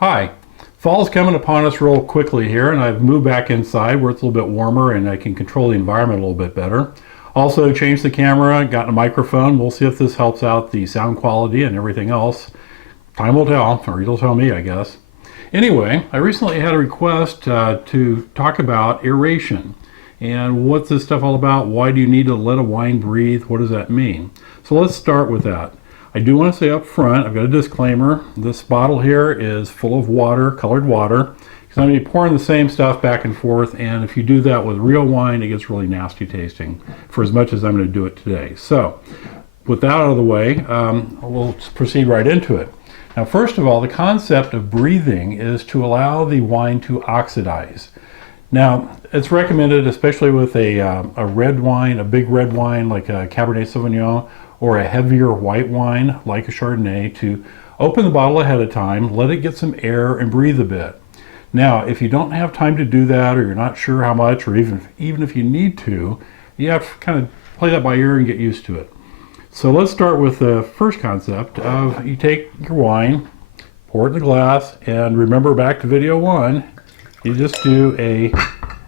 Hi. Fall's coming upon us real quickly here, and I've moved back inside where it's a little bit warmer and I can control the environment a little bit better. Also changed the camera, got a microphone. We'll see if this helps out the sound quality and everything else. Time will tell, or you'll tell me, I guess. Anyway, I recently had a request to talk about aeration. And what's this stuff all about? Why do you need to let a wine breathe? What does that mean? So let's start with that. I do want to say up front, I've got a disclaimer. This bottle here is full of water, colored water, because I'm going to be pouring the same stuff back and forth, and if you do that with real wine, it gets really nasty tasting for as much as I'm going to do it today. So, with that out of the way, we'll proceed right into it. Now, first of all, the concept of breathing is to allow the wine to oxidize. Now, it's recommended, especially with a red wine, a big red wine like a Cabernet Sauvignon, or a heavier white wine like a Chardonnay, to open the bottle ahead of time, let it get some air and breathe a bit. Now, if you don't have time to do that, or you're not sure how much, or even if you need to, you have to kind of play that by ear and get used to it. So let's start with the first concept of you take your wine, pour it in the glass, and remember back to video 1, you just do a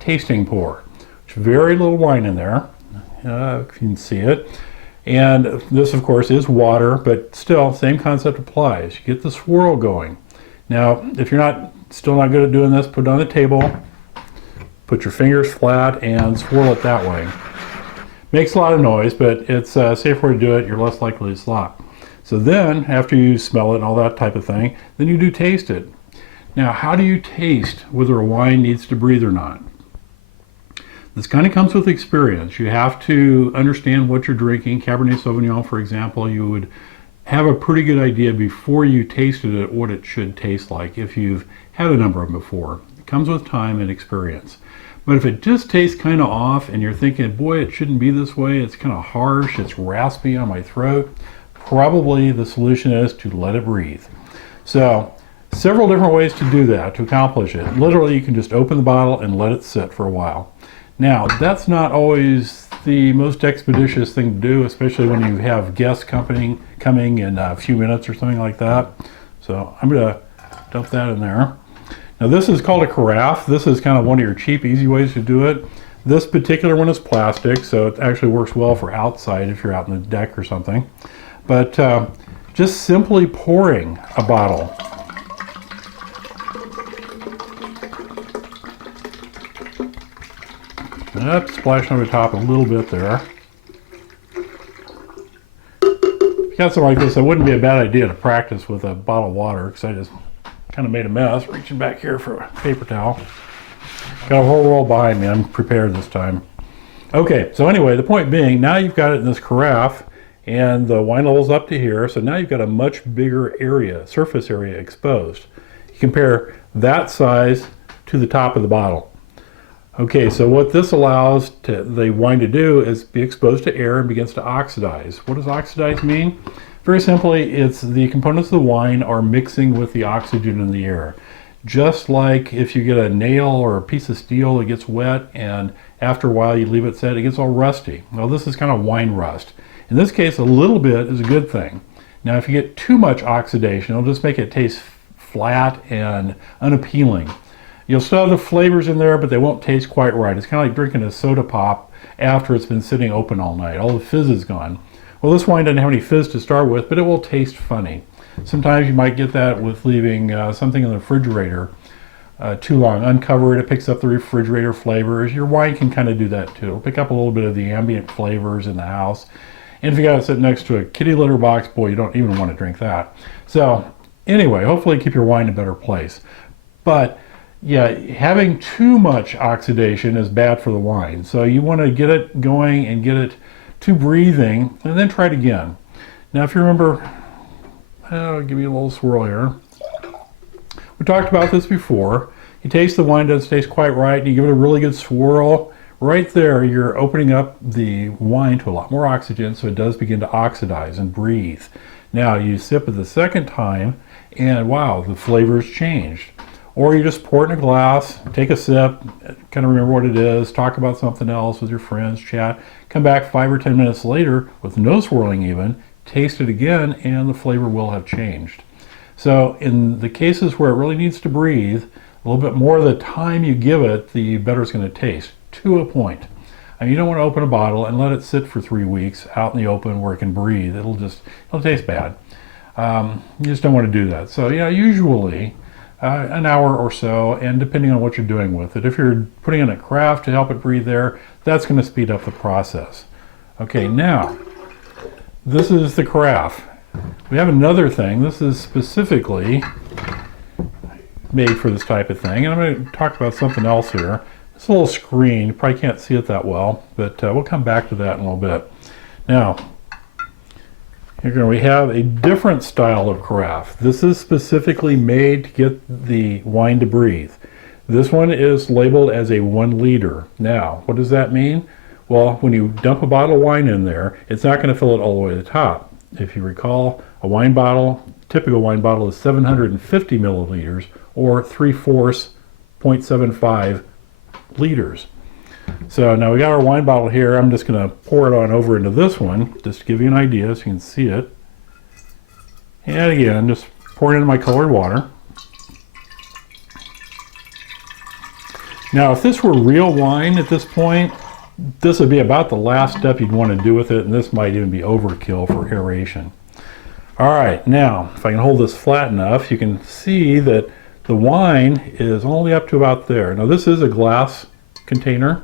tasting pour. There's very little wine in there, if you can see it. And this, of course, is water, but still, same concept applies. You get the swirl going. Now, if you're still not good at doing this, put it on the table, put your fingers flat, and swirl it that way. Makes a lot of noise, but it's a safe way to do it. You're less likely to slop. So then, after you smell it and all that type of thing, then you do taste it. Now, how do you taste whether a wine needs to breathe or not? This kind of comes with experience. You have to understand what you're drinking. Cabernet Sauvignon, for example, you would have a pretty good idea before you tasted it what it should taste like if you've had a number of them before. It comes with time and experience. But if it just tastes kind of off and you're thinking, boy, it shouldn't be this way, it's kind of harsh, it's raspy on my throat, probably the solution is to let it breathe. So, several different ways to do that, to accomplish it. Literally, you can just open the bottle and let it sit for a while. Now, that's not always the most expeditious thing to do, especially when you have guests coming in a few minutes or something like that. So I'm going to dump that in there. Now, this is called a carafe. This is kind of one of your cheap, easy ways to do it. This particular one is plastic, so it actually works well for outside if you're out in the deck or something. But just simply pouring a bottle. Yep, splashing over the top a little bit there. If you got something like this, it wouldn't be a bad idea to practice with a bottle of water, because I just kind of made a mess reaching back here for a paper towel. Got a whole roll behind me. I'm prepared this time. Okay, so anyway, the point being, now you've got it in this carafe, and the wine level's up to here, so now you've got a much bigger area, surface area exposed. You compare that size to the top of the bottle. Okay, so what this allows the wine to do is be exposed to air and begins to oxidize. What does oxidize mean? Very simply, it's the components of the wine are mixing with the oxygen in the air. Just like if you get a nail or a piece of steel that gets wet and after a while you leave it set, it gets all rusty. Well, this is kind of wine rust. In this case, a little bit is a good thing. Now, if you get too much oxidation, it'll just make it taste flat and unappealing. You'll still have the flavors in there, but they won't taste quite right. It's kind of like drinking a soda pop after it's been sitting open all night. All the fizz is gone. Well, this wine doesn't have any fizz to start with, but it will taste funny. Sometimes you might get that with leaving something in the refrigerator too long. Uncover it, it picks up the refrigerator flavors. Your wine can kind of do that too. It'll pick up a little bit of the ambient flavors in the house. And if you got it sitting next to a kitty litter box, boy, you don't even want to drink that. So anyway, hopefully keep your wine in a better place. But yeah, having too much oxidation is bad for the wine. So you want to get it going and get it to breathing, and then try it again. Now, if you remember, I'll give you a little swirl here. We talked about this before. You taste the wine, doesn't taste quite right, and you give it a really good swirl. Right there, you're opening up the wine to a lot more oxygen, so it does begin to oxidize and breathe. Now, you sip it the second time, and wow, the flavor's changed. Or you just pour it in a glass, take a sip, kind of remember what it is, talk about something else with your friends, chat, come back 5 or 10 minutes later with no swirling even, taste it again, and the flavor will have changed. So in the cases where it really needs to breathe, a little bit more of the time you give it, the better it's going to taste, to a point. And you don't want to open a bottle and let it sit for 3 weeks out in the open where it can breathe. It'll taste bad. You just don't want to do that. So usually an hour or so, and depending on what you're doing with it. If you're putting in a carafe to help it breathe there, that's going to speed up the process. Okay, now, this is the carafe. We have another thing. This is specifically made for this type of thing, and I'm going to talk about something else here. It's a little screen. You probably can't see it that well, but we'll come back to that in a little bit. Now, here we have a different style of carafe. This is specifically made to get the wine to breathe. This one is labeled as a 1 liter. Now, what does that mean? Well, when you dump a bottle of wine in there, it's not going to fill it all the way to the top. If you recall, a wine bottle, typical wine bottle is 750 milliliters or 3/4, 0.75 liters. So now we got our wine bottle here. I'm just going to pour it on over into this one, just to give you an idea so you can see it. And again, just pour it into my colored water. Now, if this were real wine at this point, this would be about the last step you'd want to do with it, and this might even be overkill for aeration. All right, now, if I can hold this flat enough, you can see that the wine is only up to about there. Now, this is a glass container,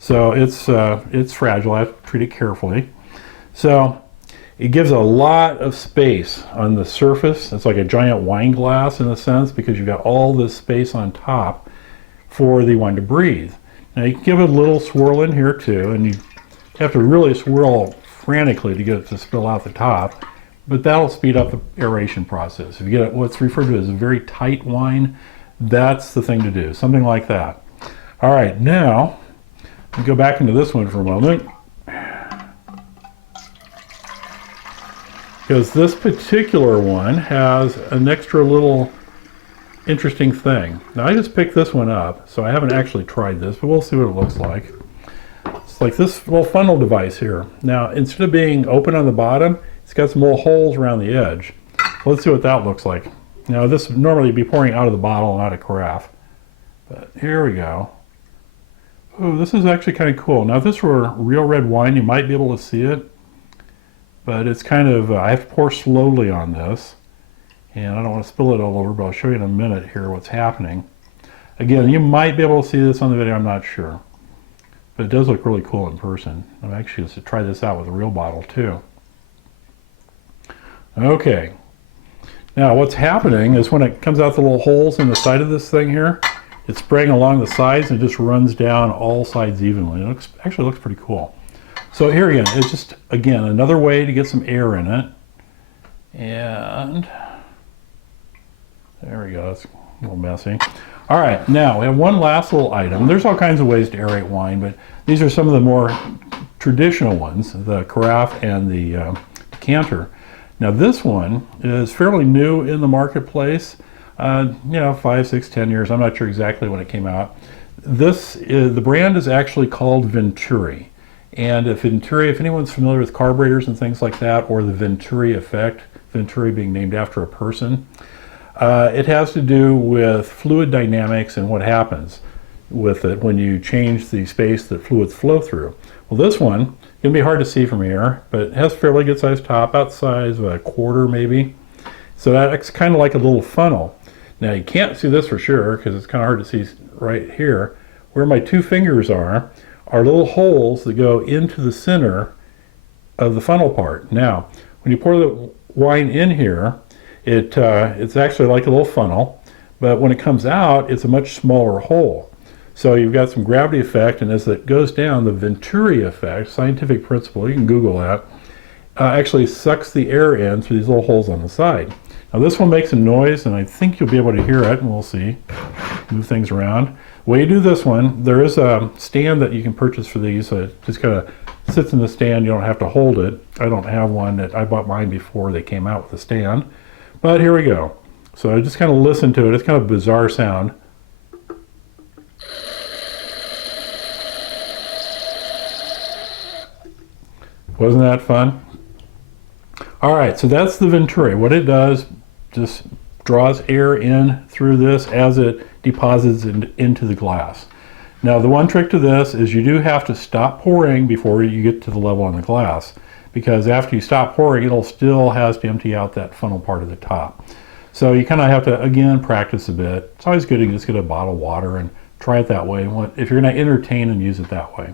so it's fragile. I have to treat it carefully. So it gives a lot of space on the surface. It's like a giant wine glass in a sense, because you've got all this space on top for the wine to breathe. Now you can give it a little swirl in here too, and you have to really swirl frantically to get it to spill out the top, but that'll speed up the aeration process. If you get what's referred to as a very tight wine, that's the thing to do, something like that. All right, now we go back into this one for a moment, because this particular one has an extra little interesting thing. Now I just picked this one up, so I haven't actually tried this, but we'll see what it looks like. It's like this little funnel device here. Now, instead of being open on the bottom, it's got some little holes around the edge. So let's see what that looks like. Now, this would normally be pouring out of the bottle, not a carafe. But here we go. Oh, this is actually kind of cool. Now, if this were real red wine, you might be able to see it, but it's kind of, I have to pour slowly on this. And I don't want to spill it all over, but I'll show you in a minute here what's happening. Again, you might be able to see this on the video, I'm not sure. But it does look really cool in person. I'm actually going to try this out with a real bottle too. Okay. Now what's happening is when it comes out the little holes in the side of this thing here, it's spraying along the sides and it just runs down all sides evenly. It actually looks pretty cool. So here again, it's just, again, another way to get some air in it. And there we go, it's a little messy. All right, now we have one last little item. There's all kinds of ways to aerate wine, but these are some of the more traditional ones, the carafe and the decanter. Now this one is fairly new in the marketplace, 5, 6, 10 years, I'm not sure exactly when it came out. The brand is actually called Venturi. And if anyone's familiar with carburetors and things like that, or the Venturi effect, Venturi being named after a person, it has to do with fluid dynamics and what happens with it when you change the space that fluids flow through. Well, this one can be hard to see from here, but it has a fairly good sized top, about the size of a quarter maybe. So that's kind of like a little funnel. Now you can't see this for sure because it's kind of hard to see right here. Where my 2 fingers are little holes that go into the center of the funnel part. Now, when you pour the wine in here, it's actually like a little funnel, but when it comes out, it's a much smaller hole. So you've got some gravity effect, and as it goes down, the Venturi effect, scientific principle, you can Google that, actually sucks the air in through these little holes on the side. Now this one makes a noise, and I think you'll be able to hear it, and we'll see. Move things around. The way you do this one, there is a stand that you can purchase for these. So it just kind of sits in the stand. You don't have to hold it. I don't have one. I bought mine before they came out with the stand. But here we go. So I just kind of listen to it. It's kind of a bizarre sound. Wasn't that fun? All right, so that's the Venturi. What it does, just draws air in through this as it deposits into the glass. Now the one trick to this is you do have to stop pouring before you get to the level on the glass, because after you stop pouring, it'll still has to empty out that funnel part at the top. So you kind of have to, again, practice a bit. It's always good to just get a bottle of water and try it that way if you're going to entertain and use it that way.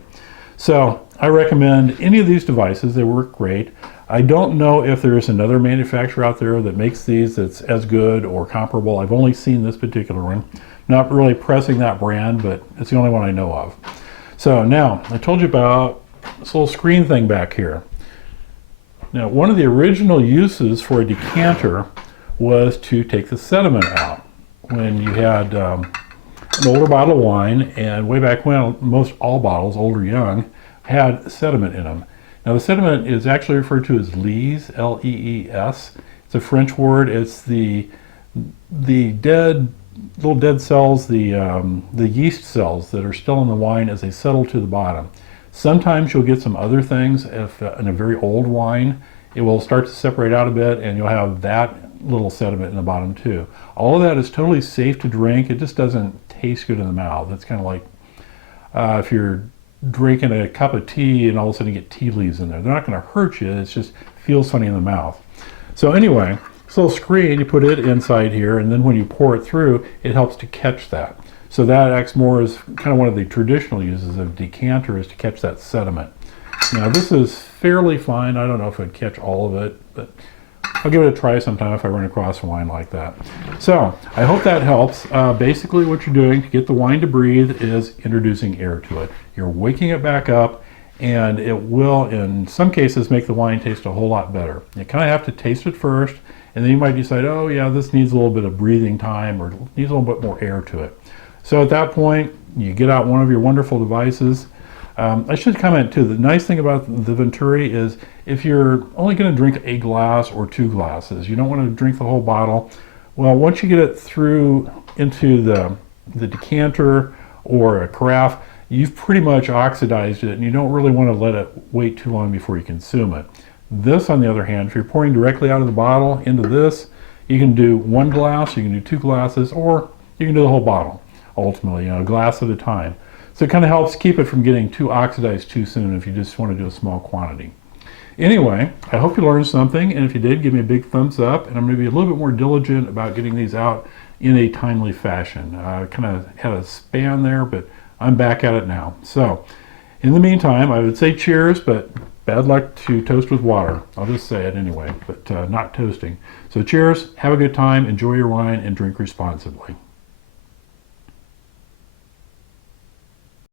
So I recommend any of these devices. They work great. I don't know if there is another manufacturer out there that makes these that's as good or comparable. I've only seen this particular one. Not really pressing that brand, but it's the only one I know of. So now, I told you about this little screen thing back here. Now, one of the original uses for a decanter was to take the sediment out. When you had an older bottle of wine, and way back when, most all bottles, old or young, had sediment in them. Now the sediment is actually referred to as lees, L-E-E-S. It's a French word. It's the little dead cells, the yeast cells that are still in the wine as they settle to the bottom. Sometimes you'll get some other things. If in a very old wine, it will start to separate out a bit, and you'll have that little sediment in the bottom too. All of that is totally safe to drink. It just doesn't taste good in the mouth. It's kind of like if you're drinking a cup of tea and all of a sudden you get tea leaves in there. They're not going to hurt you. It just feels funny in the mouth. So anyway, this little screen, you put it inside here, and then when you pour it through, it helps to catch that. So that acts more as kind of one of the traditional uses of decanter, is to catch that sediment. Now this is fairly fine. I don't know if it'd catch all of it, but I'll give it a try sometime if I run across a wine like that. So I hope that helps. Basically what you're doing to get the wine to breathe is introducing air to it. You're waking it back up, and it will, in some cases, make the wine taste a whole lot better. You kind of have to taste it first, and then you might decide, oh yeah, this needs a little bit of breathing time, or needs a little bit more air to it. So at that point, you get out one of your wonderful devices. I should comment too, the nice thing about the Venturi is if you're only going to drink a glass or 2 glasses, you don't want to drink the whole bottle. Well, once you get it through into the decanter or a carafe, you've pretty much oxidized it, and you don't really want to let it wait too long before you consume it. This, on the other hand, if you're pouring directly out of the bottle into this, you can do 1 glass, you can do 2 glasses, or you can do the whole bottle, ultimately, a glass at a time. So it kind of helps keep it from getting too oxidized too soon if you just want to do a small quantity. Anyway, I hope you learned something, and if you did, give me a big thumbs up, and I'm going to be a little bit more diligent about getting these out in a timely fashion. I kind of had a span there, but I'm back at it now. So, in the meantime, I would say cheers, but bad luck to toast with water. I'll just say it anyway, but not toasting. So cheers, have a good time, enjoy your wine, and drink responsibly.